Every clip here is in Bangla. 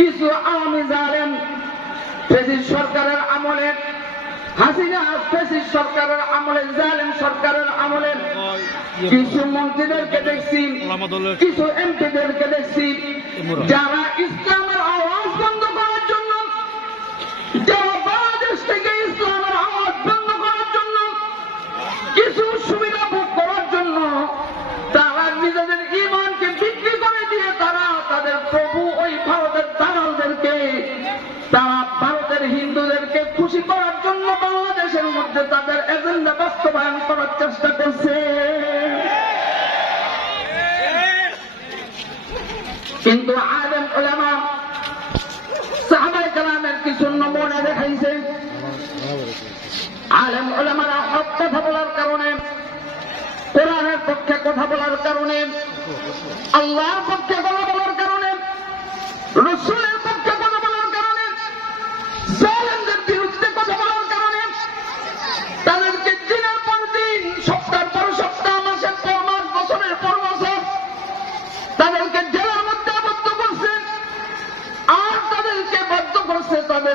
কিছু আওয়ামী জালেম ফেসিস সরকারের আমলে হাসিনা ফেসিস সরকারের আমলে জালেম সরকারের আমলে কিছু মন্ত্রীদেরকে দেখছি কিছু এমপিদেরকে দেখছি যারা ইসলামের আওয়াজ বন্ধ করার জন্য যারা বাংলাদেশ থেকে ইসলামের আওয়াজ বন্ধ করার জন্য কিছু সুবিধা ভোগ করার জন্য তারা নিজেদের ইমানকে বিক্রি করে দিয়ে তারা তাদের প্রভু খুশি করার জন্য বাংলাদেশের মধ্যে তাদের এজেন্ডা বাস্তবায়ন করার চেষ্টা করছে। কিন্তু আলেম ওলামা সাহাবাই কালামের কিছু নমুনা দেখাইছে? আলেম ওলামারা হক কথা বলার কারণে, কোরআনের পক্ষে কথা বলার কারণে, আল্লাহর পক্ষে কথা বলার কারণে, রসুলের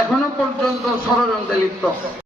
এখনও পর্যন্ত ষড়যন্ত্রে লিপ্ত।